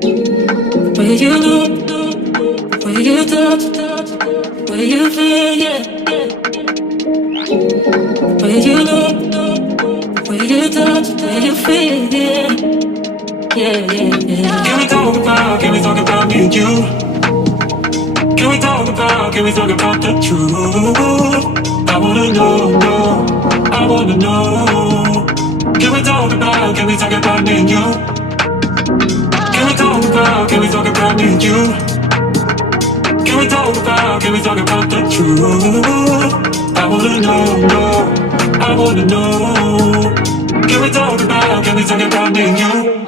Where you look, where you touch, where you feel, yeah. Where you look, where you touch, where you feel, yeah. Yeah, yeah, yeah. Can we talk about me and you? Can we talk about the truth? I wanna know, no, I wanna know. Can we talk about me and you? Can we talk about me and you? Can we talk about the truth? I wanna know, no, I wanna know. Can we talk about me and you?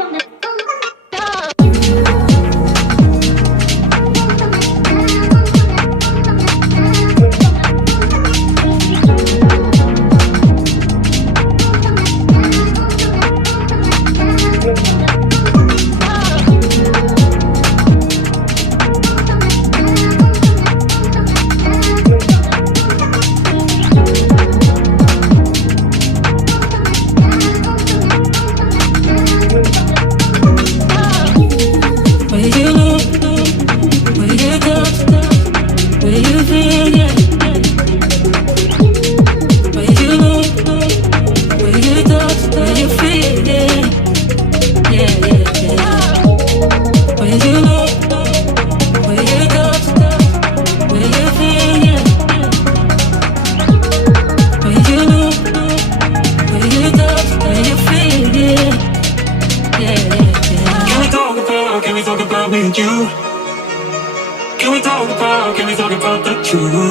Can we talk about the truth?